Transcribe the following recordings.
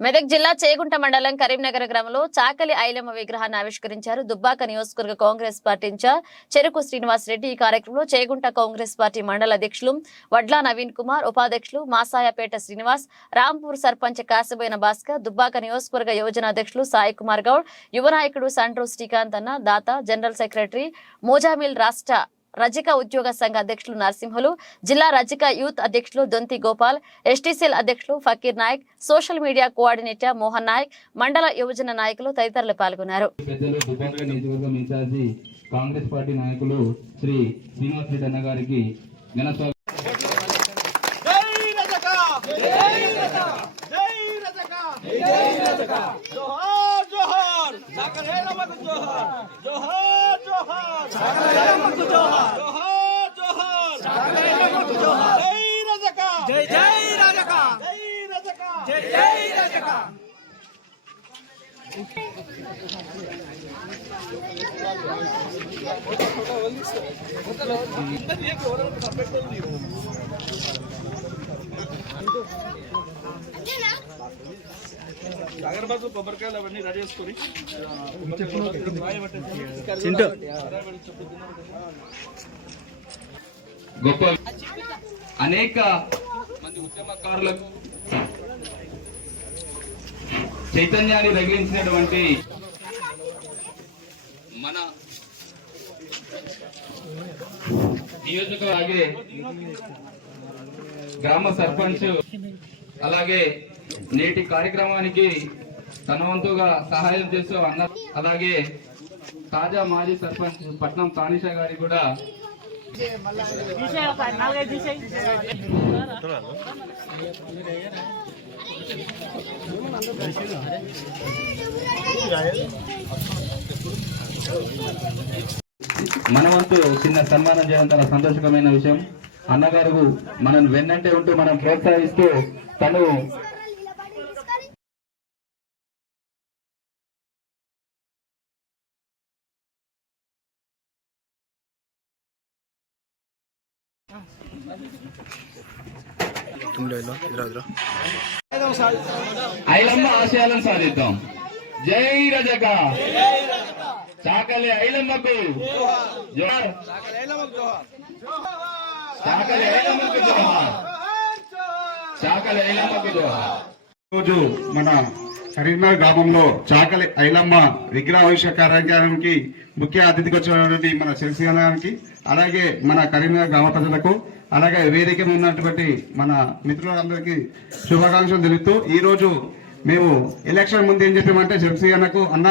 మెదక్ జిల్లా చేగుంట మండలం కరీంనగర్ గ్రామంలో చాకలి ఐలమ్మ విగ్రహాన్ని ఆవిష్కరించారు. దుబ్బాక నియోజకవర్గ కాంగ్రెస్ పార్టీ ఇన్ఛార్జ్ చెరుకు శ్రీనివాస్ రెడ్డి ఈ కార్యక్రమంలో చేగుంట కాంగ్రెస్ పార్టీ మండల అధ్యక్షులు వడ్లా నవీన్ కుమార్ ఉపాధ్యక్షులు మాసాయపేట శ్రీనివాస్ రాంపూర్ సర్పంచ్ కాసిబోయిన భాస్కర్ దుబ్బాక నియోజకవర్గ యోజన అధ్యక్షులు సాయి కుమార్ గౌడ్ యువ నాయకుడు సండ్రు శ్రీకాంత్ అన్న దాత జనరల్ సెక్రటరీ మోజామిల్ రాష్ట్ర రజిక ఉద్యోగ సంఘ అధ్యక్షులు నరసింహులు జిల్లా రజిక యూత్ అధ్యక్షులు దొంతి గోపాల్ ఎస్టీసీఎల్ అధ్యక్షులు Fakir Nayak social media coordinator Mohan Nayak మండల యువజన నాయకులు తదితరులు పాల్గొన్నారు. కాంగ్రెస్ పార్టీ నాయకులు శ్రీ శ్రీనివాస్ రెడ్డి అన్న గారికి ఘన స్వాగతం. జై రజక! జై రజక! జై రజక! జై రజక! జోహార్ జోహార్! జోహార్ జోహార్! నమకు జోహార్ జోహార్ జోహార్ జై రజక జై జై రజక జై రజక జై జై రజక అగరబత్తు కొబ్బరికాయలు అవన్నీ రెడీ చేసుకొని గొప్ప అనేక మంది ఉద్యమకారులకు చైతన్యాన్ని రగిలించినటువంటి మన నియోజకవర్గే గ్రామ సర్పంచ్ అలాగే నేటి కార్యక్రమానికి తన వంతుగా సహాయం చేస్తూ అన్న అలాగే తాజా మాజీ సర్పంచ్ పట్నం తానిషా గారి కూడా మన వంతు చిన్న సన్మానం చేయడం చాలా సంతోషకరమైన విషయం. అన్నగారు మనం వెన్నంటే ఉంటూ మనం ప్రోత్సహిస్తూ తను ఐలమ్మ ఆశయాలను సాధిద్దాం. జై రజక. చాకలి ఐలమ్మకు జోహార్. చాకలి ఐలమ్మకు జోహార్ చాకలి ఐలమ్మకు జోహార్ రోజు మన కరీంనగర్ గ్రామంలో చాకలి ఐలమ్మ విగ్రహావిష కార్యక్రమానికి ముఖ్య అతిథికి వచ్చినటువంటి మన శివసేన అలాగే మన కరీంనగర్ గ్రామ ప్రజలకు అలాగే వేదిక ఉన్నటువంటి మన మిత్రులందరికీ శుభాకాంక్షలు తెలుపుతూ ఈరోజు మేము ఎలక్షన్ ముందు ఏం చెప్పామంటే శివసేనకు అన్న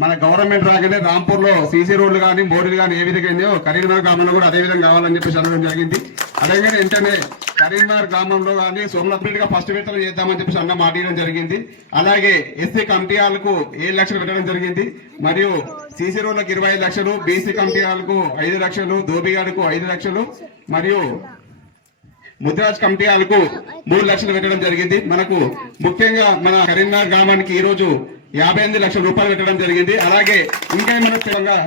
మన గవర్నమెంట్ రాగానే రాంపూర్లో సీసీ రోడ్లు కానీ మోడీలు కానీ ఏ విధంగా అయిందో కరీంనగర్ గ్రామంలో కూడా అదే విధంగా కావాలని చెప్పేసి అనడం జరిగింది. అదేవిధంగా వెంటనే కరీంనగర్ గ్రామంలో కానీ సోమనాథ్గా ఫస్ట్ విడతలు చేద్దామని చెప్పేసి అన్న మాట్లాడడం జరిగింది. అలాగే ఎస్సీ కమిటీ వాళ్ళకు ఏడు లక్షలు పెట్టడం జరిగింది. మరియు సీసీ రోడ్లకు ఇరవై ఐదు లక్షలు బీసీ కమిటీ వాళ్ళకు ఐదు లక్షలు దోబిగాడుకు ఐదు లక్షలు మరియు ముద్రాజ్ కమిటీ వాళ్ళకు మూడు లక్షలు పెట్టడం జరిగింది. మనకు ముఖ్యంగా మన కరీంనగర్ గ్రామానికి ఈ రోజు యాభై ఎనిమిది లక్షల రూపాయలు పెట్టడం జరిగింది. అలాగే ఇంకా ఏమైనా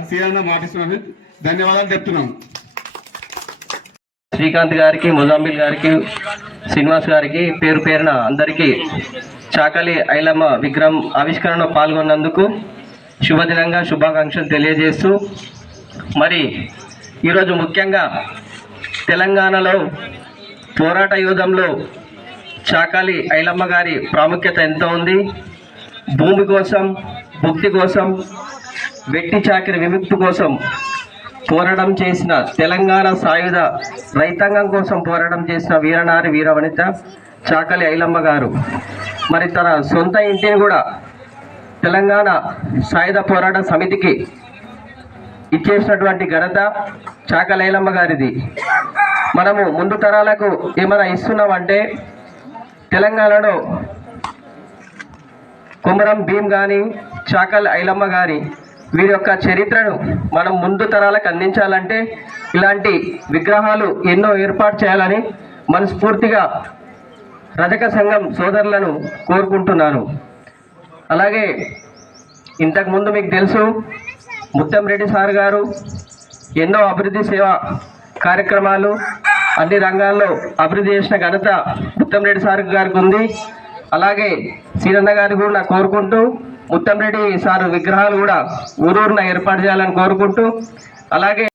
సీఎం మాటిస్తున్నాను ధన్యవాదాలు చెప్తున్నాం. శ్రీకాంత్ గారికి ముజాంబిల్ గారికి శ్రీనివాస్ గారికి పేరు పేరున అందరికీ చాకలి ఐలమ్మ విగ్రహం ఆవిష్కరణలో పాల్గొన్నందుకు శుభదినంగా శుభాకాంక్షలు తెలియజేస్తూ మరి ఈరోజు ముఖ్యంగా తెలంగాణలో పోరాట యుద్ధంలో చాకలి ఐలమ్మ గారి ప్రాముఖ్యత ఎంతో ఉంది? భూమి కోసం భుక్తి కోసం వెట్టి చాకిరి విముక్తి కోసం పోరాటం చేసిన తెలంగాణ సాయుధ రైతాంగం కోసం పోరాటం చేసిన వీరనారి వీరవనిత చాకలి ఐలమ్మ గారు. మరి తన సొంత ఇంటిని కూడా తెలంగాణ సాయుధ పోరాట సమితికి ఇచ్చేసినటువంటి ఘనత చాకలైలమ్మ గారిది. మనము ముందు తరాలకు ఏమైనా ఇస్తున్నామంటే తెలంగాణలో కుమరం భీమ్ కానీ చాకల్ ఐలమ్మ గారి వీరి యొక్క చరిత్రను మనం ముందు తరాలకు అందించాలంటే ఇలాంటి విగ్రహాలు ఎన్నో ఏర్పాటు చేయాలని మనస్ఫూర్తిగా రజక సంఘం సోదరులను కోరుకుంటున్నాను. అలాగే ఇంతకుముందు మీకు తెలుసు ముత్తంరెడ్డి సార్ గారు ఎన్నో అభివృద్ధి సేవ కార్యక్రమాలు అన్ని రంగాల్లో అభివృద్ధి చేసిన ఘనత ముత్తంరెడ్డి సార్ గారికి ఉంది. అలాగే సీనన్న గారిని కూడా నాకు కోరుకుంటూ ముత్తంరెడ్డి సార్ విగ్రహాలు కూడా ఊరూరున ఏర్పాటు చేయాలని కోరుకుంటూ అలాగే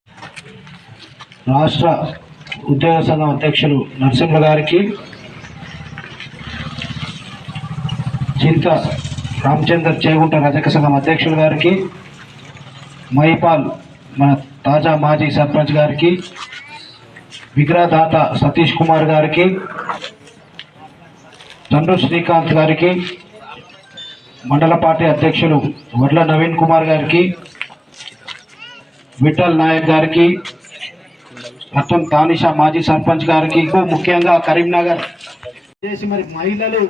రాష్ట్ర ఉద్యోగ సంఘం అధ్యక్షులు నరసింహ గారికి చింత రామచందర్ చేగుంట రజక సంఘం అధ్యక్షుల గారికి మహిపాల్ మన తాజా మాజీ సర్పంచ్ గారికి విగ్రహదాత సతీష్ కుమార్ గారికి తండ్రు శ్రీకాంత్ గారికి మండల పార్టీ అధ్యక్షులు వడ్ల నవీన్ కుమార్ గారికి విఠల్ నాయక్ గారికి మొత్తం తానిషా మాజీ సర్పంచ్ గారికి ముఖ్యంగా కరీంనగర్. చేసి మరి మహిళలు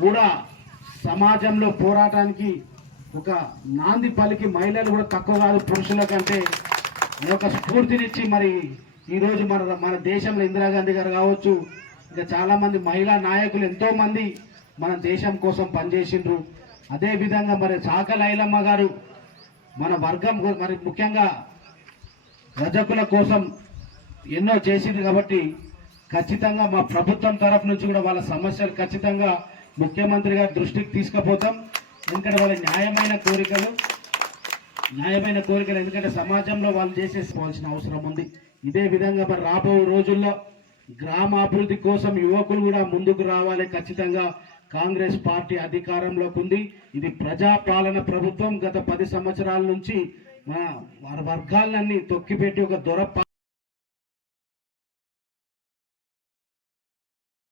కూడా సమాజంలో పోరాటానికి ఒక నాంది పలికి మహిళలు కూడా తక్కువ కాదు పురుషుల కంటే ఈ యొక్క స్ఫూర్తినిచ్చి మరి ఈరోజు మన మన దేశంలో ఇందిరాగాంధీ గారు కావచ్చు ఇంకా చాలా మంది మహిళా నాయకులు ఎంతో మంది మన దేశం కోసం పనిచేసిండ్రు. అదే విధంగా మరి చాక ఐలమ్మ గారు మన వర్గం మరి ముఖ్యంగా రజకుల కోసం ఎన్నో చేసింది కాబట్టి ఖచ్చితంగా మా ప్రభుత్వం తరఫు నుంచి కూడా వాళ్ళ సమస్యలు ఖచ్చితంగా ముఖ్యమంత్రి గారి దృష్టికి తీసుకుపోతాం. ఎందుకంటే వాళ్ళ న్యాయమైన కోరికలు న్యాయమైన కోరికలు ఎందుకంటే సమాజంలో వాళ్ళు చేసేసుకోవాల్సిన అవసరం ఉంది. ఇదే విధంగా మరి రాబో రోజుల్లో గ్రామాభివృద్ధి కోసం యువకులు కూడా ముందుకు రావాలి ఖచ్చితంగా. కాంగ్రెస్ పార్టీ అధికారంలోకి ఉంది. ఇది ప్రజాపాలన ప్రభుత్వం గత పది సంవత్సరాల నుంచి మన వారి వర్గాలన్నీ తొక్కిపెట్టి ఒక దొర